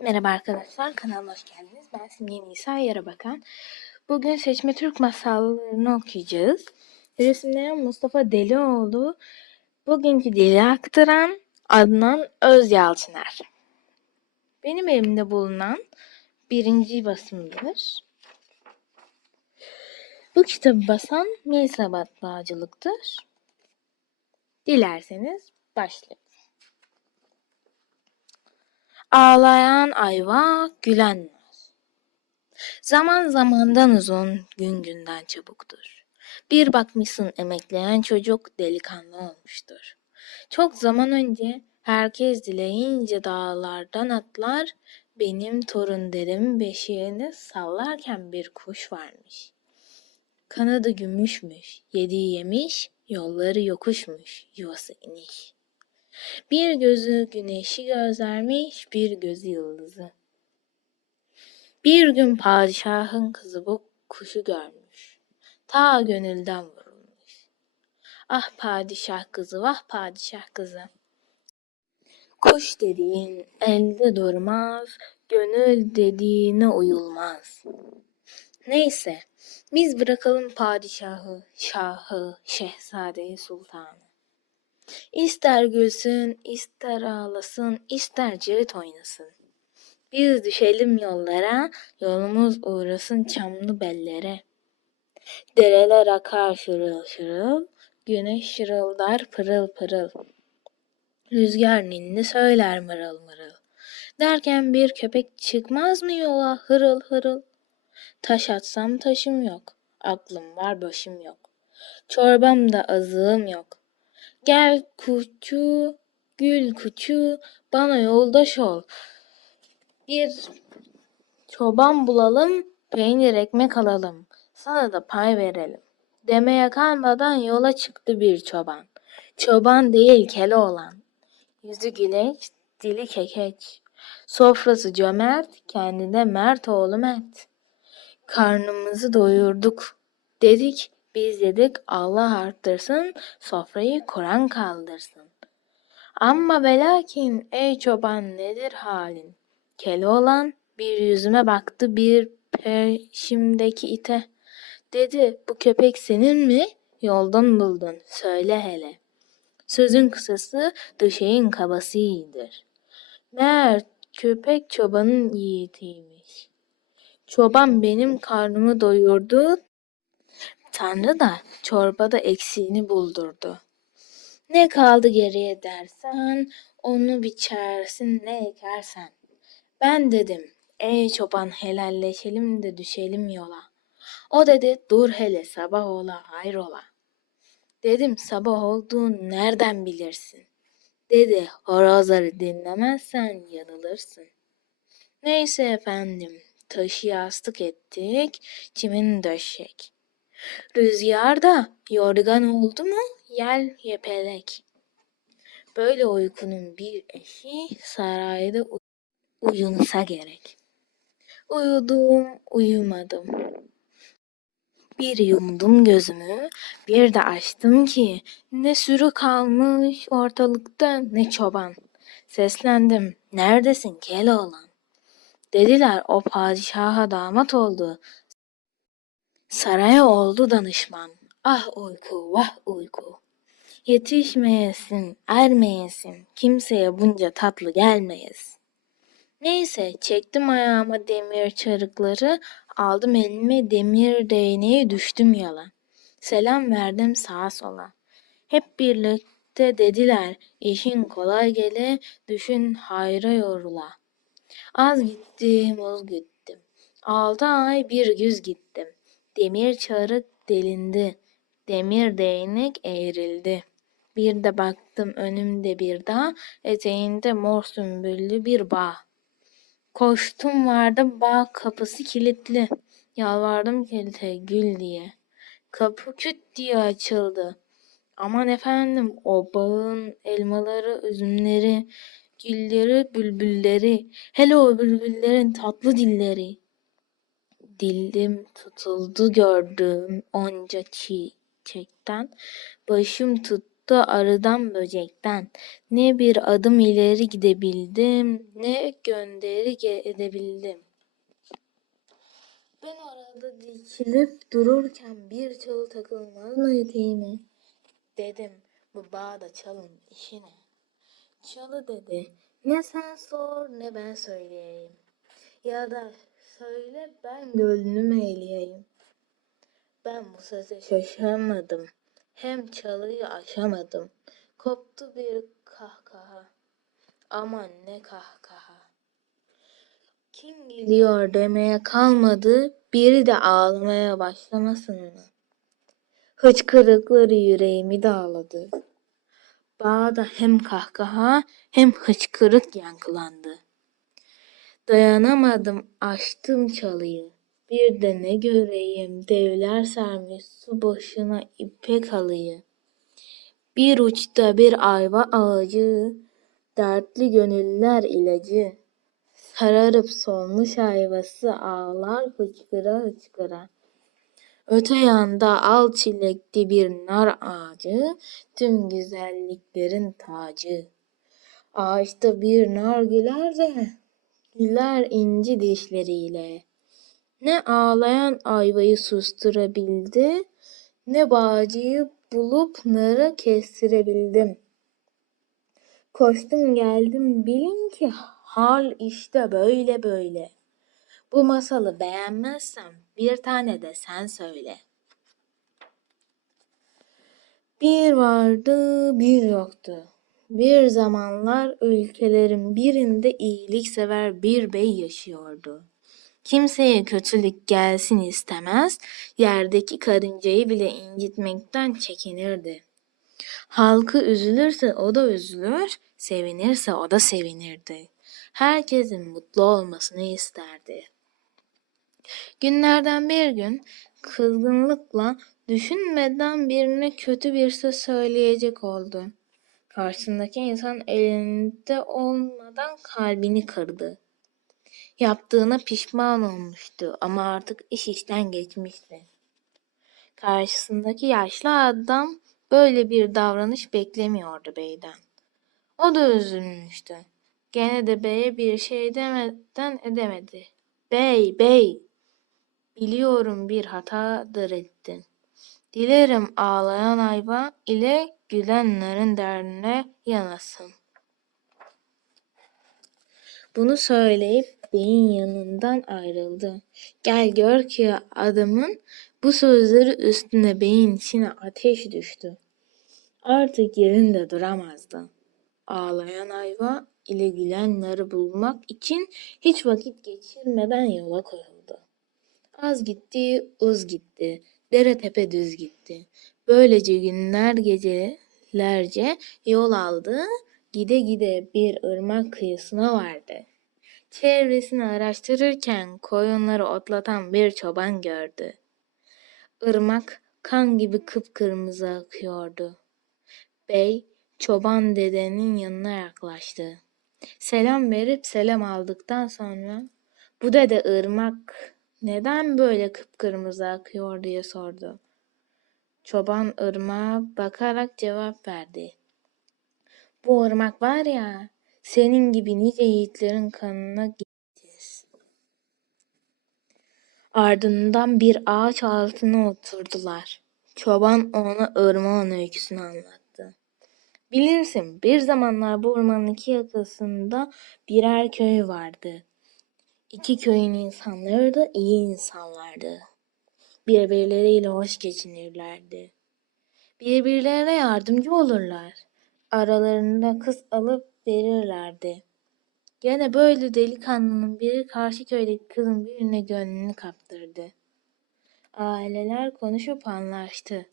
Merhaba arkadaşlar, kanalıma hoş geldiniz. Ben Simge Nisa Yarabakan. Bugün Seçme Türk masallarını okuyacağız. Resimleyen Mustafa Delioğlu, bugünkü dili aktaran Adnan Özyalçıner. Benim elimde bulunan birinci basımdır. Bu kitabı basan Melisa Matbaacılık'tır. Dilerseniz başlayalım. Ağlayan ayva, gülen naz. Zaman zamandan uzun, gün günden çabuktur. Bir bakmışsın emekleyen çocuk delikanlı olmuştur. Çok zaman önce herkes dileyince dağlardan atlar, benim torun derim beşiğini sallarken bir kuş varmış. Kanadı gümüşmüş, yediği yemiş, yolları yokuşmuş, yuvası iniş. Bir gözü güneşi gözlermiş, bir gözü yıldızı. Bir gün padişahın kızı bu kuşu görmüş. Ta gönülden vurulmuş. Ah padişah kızı, vah padişah kızı. Kuş dediğin elde durmaz, gönül dediğine uyulmaz. Neyse, biz bırakalım padişahı, şahı, şehzadeyi, sultanı. İster gülsün, ister ağlasın, ister cirit oynasın. Biz düşelim yollara, yolumuz uğrasın çamlı bellere. Dereler akar şırıl şırıl, güneş şırıldar pırıl pırıl. Rüzgar ninni söyler mırıl mırıl. Derken bir köpek çıkmaz mı yola hırıl hırıl? Taş atsam taşım yok, aklım var başım yok. Çorbam da azığım yok. Gel kuçu, gül kuçu, bana yoldaş ol. Bir çoban bulalım, peynir ekmek alalım. Sana da pay verelim. Demeye kalmadan yola çıktı bir çoban. Çoban değil kele olan. Yüzü güleç, dili kekeç. Sofrası cömert, kendine mert oğlu mert. Karnımızı doyurduk. Dedik, biz yedik Allah arttırsın, sofrayı Kur'an kaldırsın. Amma ve lakin ey çoban nedir halin? Keloğlan bir yüzüme baktı bir peşimdeki ite. Dedi bu köpek senin mi? Yoldan buldun söyle hele. Sözün kısası döşeğin kabası iyidir. Meğer köpek çobanın yiğitiymiş. Çoban benim karnımı doyurdu, Tanrı da çorbada eksiğini buldurdu. Ne kaldı geriye dersen, onu biçersin ne ekersen. Ben dedim, ey çoban helalleşelim de düşelim yola. O dedi, dur hele sabah ola hayrola. Dedim, sabah olduğunu nereden bilirsin? Dedi, horozları dinlemezsen yanılırsın. Neyse efendim, taşı yastık ettik, çimin döşek. Rüzgarda yorgan oldu mu yel yepelek. Böyle uykunun bir eşi sarayda uyunsa gerek. Uyudum, uyumadım. Bir yumdum gözümü, bir de açtım ki ne sürü kalmış ortalıkta ne çoban. Seslendim, neredesin Keloğlan? Dediler o padişaha damat oldu. Saraya oldu danışman. Ah uyku, vah uyku. Yetişmeyesin, ermeyesin, kimseye bunca tatlı gelmeyesin. Neyse, çektim ayağıma demir çarıkları, aldım elime demir değneği, düştüm yola. Selam verdim sağa sola. Hep birlikte dediler, işin kolay gele, düşün hayra yorula. Az gittim, uz gittim. Altı ay bir güz gittim. Demir çarık delindi, demir değnek eğrildi. Bir de baktım önümde bir dağ, eteğinde mor sümbüllü bir bağ. Koştum vardım bağ kapısı kilitli. Yalvardım kilite gül diye. Kapı küt diye açıldı. Aman efendim o bağın elmaları, üzümleri, gülleri, bülbülleri, hele o bülbüllerin tatlı dilleri. Dilim tutuldu gördüğüm onca çiçekten. Başım tuttu arıdan böcekten. Ne bir adım ileri gidebildim, ne gönderi edebildim. Ben orada dikilip dururken bir çalı takılmaz mı eteğime? Dedim bu bağda çalın işine. Çalı dedi ne sen sor ne ben söyleyeyim. Ya da söyle ben gönlümü eğleyeyim. Ben bu söze şaşamadım. Hem çalıyı aşamadım. Koptu bir kahkaha. Aman ne kahkaha. Kim geliyor demeye kalmadı, biri de ağlamaya başlamasın mı? Hıçkırıkları yüreğimi dağladı. Bağda hem kahkaha hem hıçkırık yankılandı. Dayanamadım, açtım çalıyı. Bir de ne göreyim, devler sermiş su başına ipek halıyı. Bir uçta bir ayva ağacı, dertli gönüller ilacı. Sararıp solmuş ayvası ağlar hıçkıra hıçkıra. Öte yanda al çilekli bir nar ağacı, tüm güzelliklerin tacı. Ağaçta bir nar güler de, güler inci dişleriyle. Ne ağlayan ayvayı susturabildi, ne bağcıyı bulup narı kestirebildim. Koştum geldim bilin ki hal işte böyle böyle. Bu masalı beğenmezsem bir tane de sen söyle. Bir vardı bir yoktu. Bir zamanlar ülkelerin birinde iyiliksever bir bey yaşıyordu. Kimseye kötülük gelsin istemez, yerdeki karıncayı bile incitmekten çekinirdi. Halkı üzülürse o da üzülür, sevinirse o da sevinirdi. Herkesin mutlu olmasını isterdi. Günlerden bir gün kızgınlıkla düşünmeden birine kötü bir söz söyleyecek oldu. Karşısındaki insan elinde olmadan kalbini kırdı. Yaptığına pişman olmuştu ama artık iş işten geçmişti. Karşısındaki yaşlı adam böyle bir davranış beklemiyordu beyden. O da üzülmüştü. Gene de beye bir şey demeden edemedi. Bey, bey, biliyorum bir hatadır ettin. Dilerim ağlayan ayva ile gülenlerin derdine yanasın. Bunu söyleyip beyin yanından ayrıldı. Gel gör ki adamın bu sözleri üstüne beyin içine ateş düştü. Artık yerinde duramazdı. Ağlayan ayva ile gülen narı bulmak için hiç vakit geçirmeden yola koyuldu. Az gitti, uz gitti, dere tepe düz gitti. Böylece günler gecelerce yol aldı, gide gide bir ırmak kıyısına vardı. Çevresini araştırırken koyunları otlatan bir çoban gördü. Irmak kan gibi kıpkırmızı akıyordu. Bey çoban dedenin yanına yaklaştı. Selam verip selam aldıktan sonra bu dede ırmak neden böyle kıpkırmızı akıyor diye sordu. Çoban ırmağa bakarak cevap verdi. Bu ırmak var ya senin gibi nice yiğitlerin kanına gideceğiz. Ardından bir ağaç altına oturdular. Çoban ona ırmağın öyküsünü anlattı. Bilirsin bir zamanlar bu ormanın iki yakasında birer köy vardı. İki köyün insanları da iyi insanlardı. Birbirleriyle hoş geçinirlerdi. Birbirlerine yardımcı olurlar. Aralarında kız alıp verirlerdi. Gene böyle delikanlının biri karşı köydeki kızın birine gönlünü kaptırdı. Aileler konuşup anlaştı.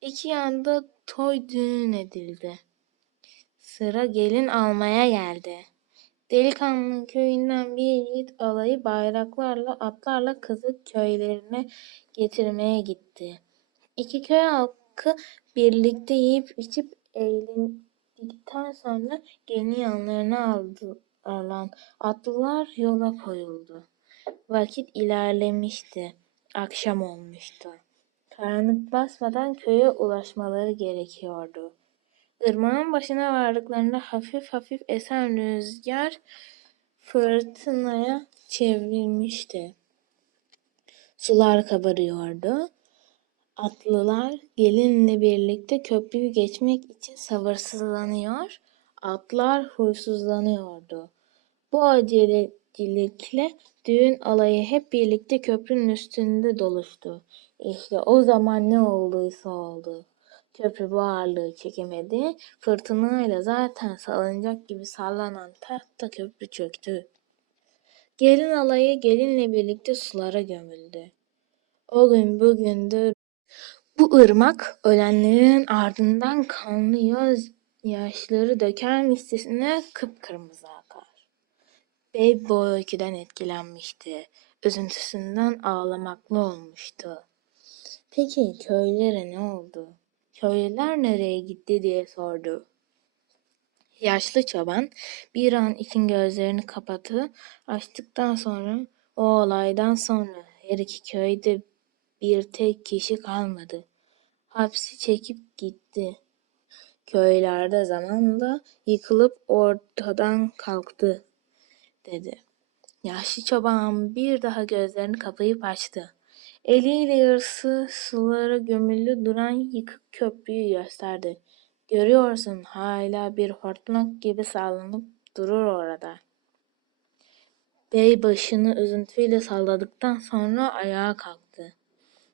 İki yanda toy düğün edildi. Sıra gelin almaya geldi. Delikanlının köyünden bir yiğit alayı bayraklarla atlarla kızı köylerine getirmeye gitti. İki köy halkı birlikte yiyip içip eğlendikten sonra gelini yanlarına aldılar. Atlılar yola koyuldu. Vakit ilerlemişti. Akşam olmuştu. Karanlık basmadan köye ulaşmaları gerekiyordu. Irmağın başına vardıklarında hafif hafif esen rüzgar fırtınaya çevrilmişti. Sular kabarıyordu. Atlılar gelinle birlikte köprüyü geçmek için sabırsızlanıyor, atlar huysuzlanıyordu. Bu acelecilikle düğün alayı hep birlikte köprünün üstünde doluştu. İşte o zaman ne olduysa oldu. Köprü bu ağırlığı çekemedi. Fırtınayla zaten salıncak gibi sallanan tahta köprü çöktü. Gelin alayı gelinle birlikte sulara gömüldü. O gün bugündür bu ırmak ölenlerin ardından kanlı göz yaşları döker mislisine kıpkırmızı akar. Bey bu öyküden etkilenmişti. Üzüntüsünden ağlamaklı olmuştu. Peki köylere ne oldu? Köylüler nereye gitti diye sordu. Yaşlı çoban bir an için gözlerini kapattı. Açtıktan sonra o olaydan sonra her iki köyde bir tek kişi kalmadı. Hapsi çekip gitti. Köylerde zamanla yıkılıp ortadan kalktı, dedi. Yaşlı çoban bir daha gözlerini kapayıp açtı. Eliyle yarısı sulara gömülü duran yıkık köprüyü gösterdi. Görüyorsun hala bir hortlak gibi sallanıp durur orada. Bey başını üzüntüyle salladıktan sonra ayağa kalktı.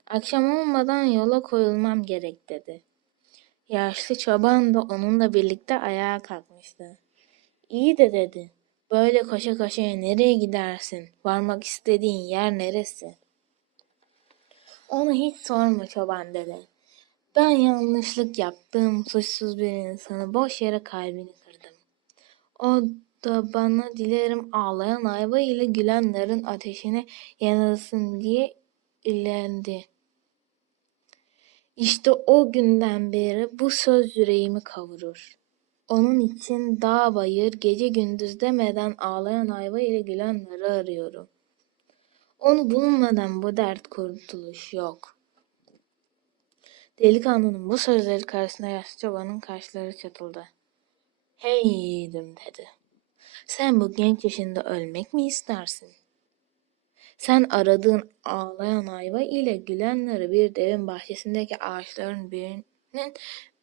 Akşam olmadan yola koyulmam gerek dedi. Yaşlı çoban da onunla birlikte ayağa kalkmıştı. İyi de dedi. Böyle koşa koşa nereye gidersin? Varmak istediğin yer neresi? Onu hiç sorma çoban dedi. Ben yanlışlık yaptım, suçsuz bir insanı boş yere kalbini kırdım. O da bana dilerim ağlayan ayva ile gülenlerin ateşine yanılsın diye ilendi. İşte o günden beri bu söz yüreğimi kavurur. Onun için dağ bayır gece gündüz demeden ağlayan ayva ile gülenleri arıyorum. Onu bulmadan bu dert kurtuluş yok. Delikanlının bu sözleri karşısında yaşlı çobanın kaşları çatıldı. Hey yiğidim dedi. Sen bu genç yaşında ölmek mi istersin? Sen aradığın ağlayan ayva ile gülenleri bir devin bahçesindeki ağaçların birinin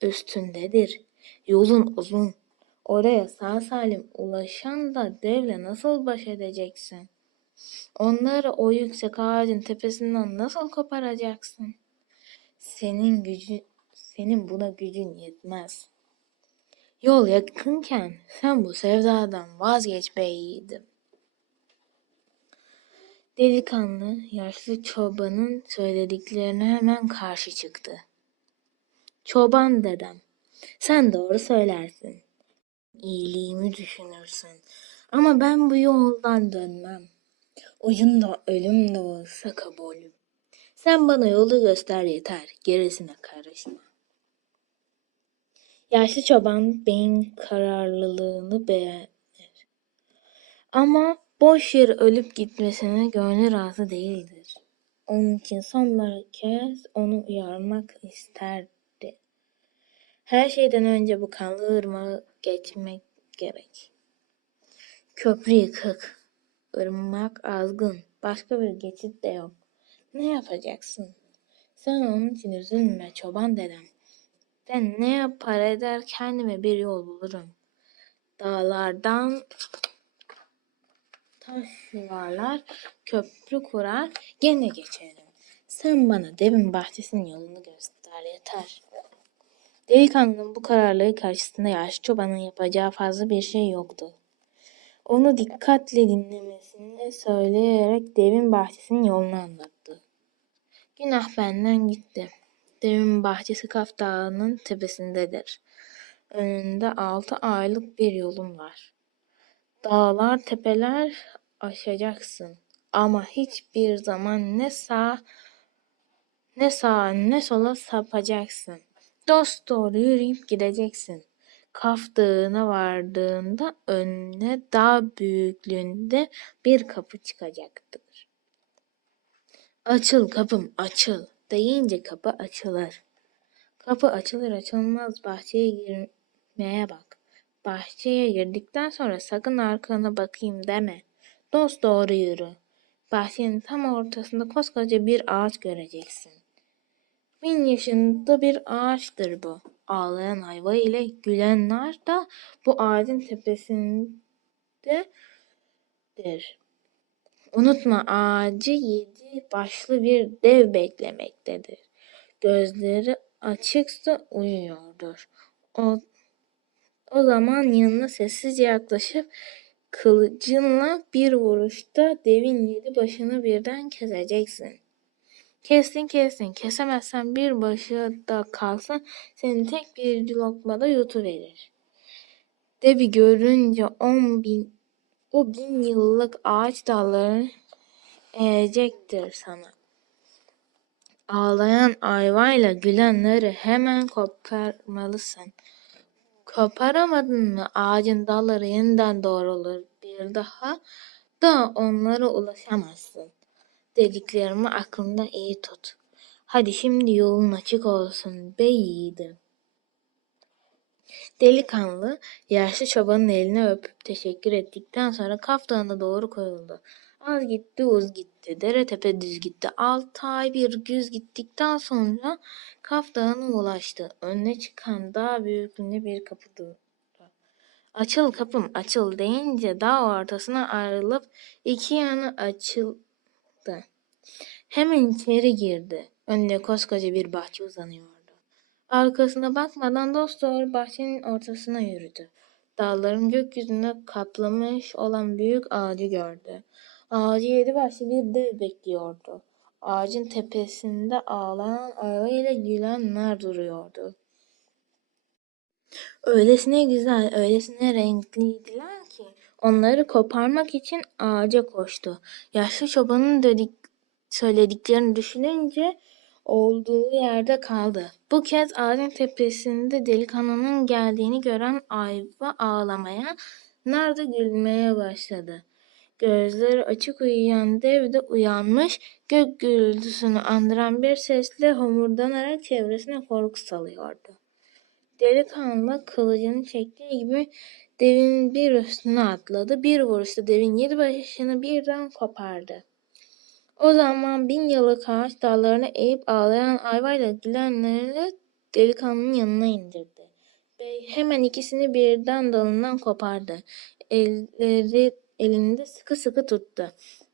üstündedir. Yolun uzun. Oraya sağ salim ulaşan da devle nasıl baş edeceksin? Onları o yüksek ağacın tepesinden nasıl koparacaksın? Senin gücü, senin buna gücün yetmez. Yol yakınken sen bu sevdadan vazgeç be. Delikanlı yaşlı çobanın söylediklerine hemen karşı çıktı. Çoban dedem, sen doğru söylersin. İyiliğimi düşünürsün. Ama ben bu yoldan dönmem. Ucunda ölüm de olsa kabulüm. Sen bana yolu göster yeter, gerisine karışma. Yaşlı çoban beyin kararlılığını beğenir. Ama boş yere ölüp gitmesine gönlü razı değildir. Onun için son bir kez onu uyarmak isterdi. Her şeyden önce bu kanlı ırmağı geçmek gerek. Köprü yıkık, ırmak azgın, başka bir geçit de yok. Ne yapacaksın? Sen onun için üzülme çoban dedem. Ben ne yapar eder kendime bir yol bulurum. Dağlardan taş yuvarlar, köprü kurar, gene geçerim. Sen bana devin bahçesinin yolunu göster yeter. Delikanlının bu kararlığı karşısında yaşlı çobanın yapacağı fazla bir şey yoktu. Onu dikkatle dinlemesini söyleyerek devin bahçesinin yolunu anlattı. Günah benden gitti. Devin bahçesi Kaf Dağı'nın tepesindedir. Önünde altı aylık bir yolum var. Dağlar, tepeler aşacaksın. Ama hiçbir zaman ne sağ ne sağa ne sola sapacaksın. Dost doğru yürüyüp gideceksin. Kaf Dağı'na vardığında önüne dağ büyüklüğünde bir kapı çıkacaktır. Açıl kapım açıl deyince kapı açılır. Kapı açılır açılmaz bahçeye gitmeye bak. Bahçeye girdikten sonra sakın arkana bakayım deme. Dost doğru yürü. Bahçenin tam ortasında koskoca bir ağaç göreceksin. Bin yaşında bir ağaçtır bu. Ağlayan ayva ile gülen nar da bu ağacın tepesindedir. Unutma ağacı yedi başlı bir dev beklemektedir. Gözleri açıksa uyuyordur. O, o zaman yanına sessizce yaklaşıp kılıcınla bir vuruşta devin yedi başını birden keseceksin. Kestin kestin kesemezsen bir başı da kalsın seni tek bir lokmada yutuverir. Devi görünce on bin o bin yıllık ağaç dalları eğecektir sana. Ağlayan ayvayla gülenleri hemen koparmalısın. Koparamadın mı ağacın dalları yeniden doğrulur bir daha da onlara ulaşamazsın. Dediklerimi aklında iyi tut. Hadi şimdi yolun açık olsun be yiğidim. Delikanlı yaşlı çobanın eline öpüp teşekkür ettikten sonra kaftanına doğru koyuldu. Az gitti uz gitti. Dere tepe düz gitti. Altı ay bir güz gittikten sonra Kaf Dağı'na ulaştı. Önüne çıkan dağ büyüklüğünde bir kapı durdu. Açıl kapım açıl deyince dağ ortasına ayrılıp iki yanı açıldı. Hemen içeri girdi. Önünde koskoca bir bahçe uzanıyordu. Arkasına bakmadan dosdoğru bahçenin ortasına yürüdü. Dağların gökyüzünde kaplamış olan büyük ağacı gördü. Ağacı yedi başlı bir dev bekliyordu. Ağacın tepesinde ağlayan ayva ile gülen nar duruyordu. Öylesine güzel, öylesine renkliydiler onları koparmak için ağaca koştu. Yaşlı çobanın dedik, söylediklerini düşününce olduğu yerde kaldı. Bu kez ağacın tepesinde delikanlının geldiğini gören ayva ağlamaya, nar da gülmeye başladı. Gözleri açık uyuyan dev de uyanmış, gök gürültüsünü andıran bir sesle homurdanarak çevresine korku salıyordu. Delikanlı kılıcını çektiği gibi devin bir üstüne atladı. Bir vuruşta devin yedi başını birden kopardı. O zaman bin yıllık ağaç dallarını eğip ağlayan ayvayla gülenleri delikanlının yanına indirdi. Bey hemen ikisini birden dalından kopardı. Elleri elinde sıkı sıkı tuttu.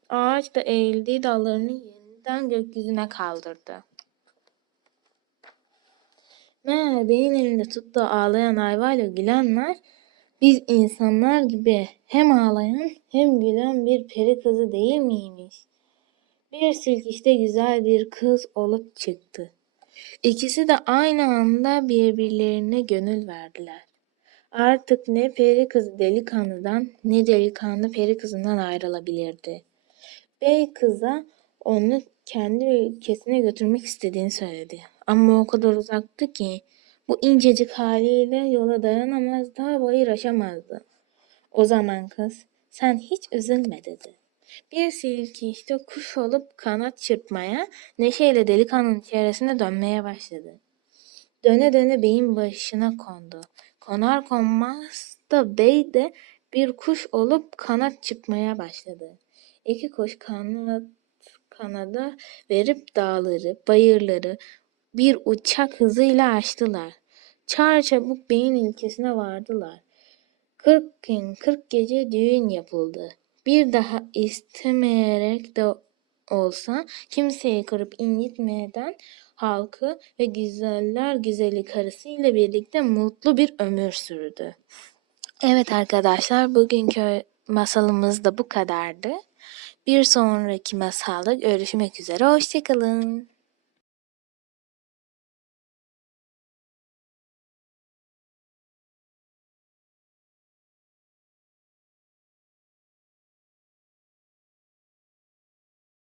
Ağaç da eğildiği dallarını yeniden gökyüzüne kaldırdı. Meğer beyin elinde tuttuğu ağlayan ayvayla gülenler biz insanlar gibi hem ağlayan hem gülen bir peri kızı değil miymiş? Bir silkişte güzel bir kız olup çıktı. İkisi de aynı anda birbirlerine gönül verdiler. Artık ne peri kızı delikanlıdan ne delikanlı peri kızından ayrılabilirdi. Bey kıza onu kendi ülkesine götürmek istediğini söyledi. Ama o kadar uzaktı ki bu incecik haliyle yola dayanamaz daha bayır aşamazdı. O zaman kız sen hiç üzülme dedi. Bir silki işte kuş olup kanat çırpmaya, neşeyle delikanlının çevresine dönmeye başladı. Döne döne beyin başına kondu. Konar konmaz da bey de bir kuş olup kanat çırpmaya başladı. İki kuş kanat kanada verip dağları, bayırları bir uçak hızıyla aştılar. Çağır çabuk beyin ilkesine vardılar. Kırk gün, kırk gece düğün yapıldı. Bir daha istemeyerek de olsa kimseyi kırıp incitmeden halkı ve güzeller güzeli karısıyla birlikte mutlu bir ömür sürdü. Evet arkadaşlar bugünkü masalımız da bu kadardı. Bir sonraki masalda görüşmek üzere. Hoşçakalın.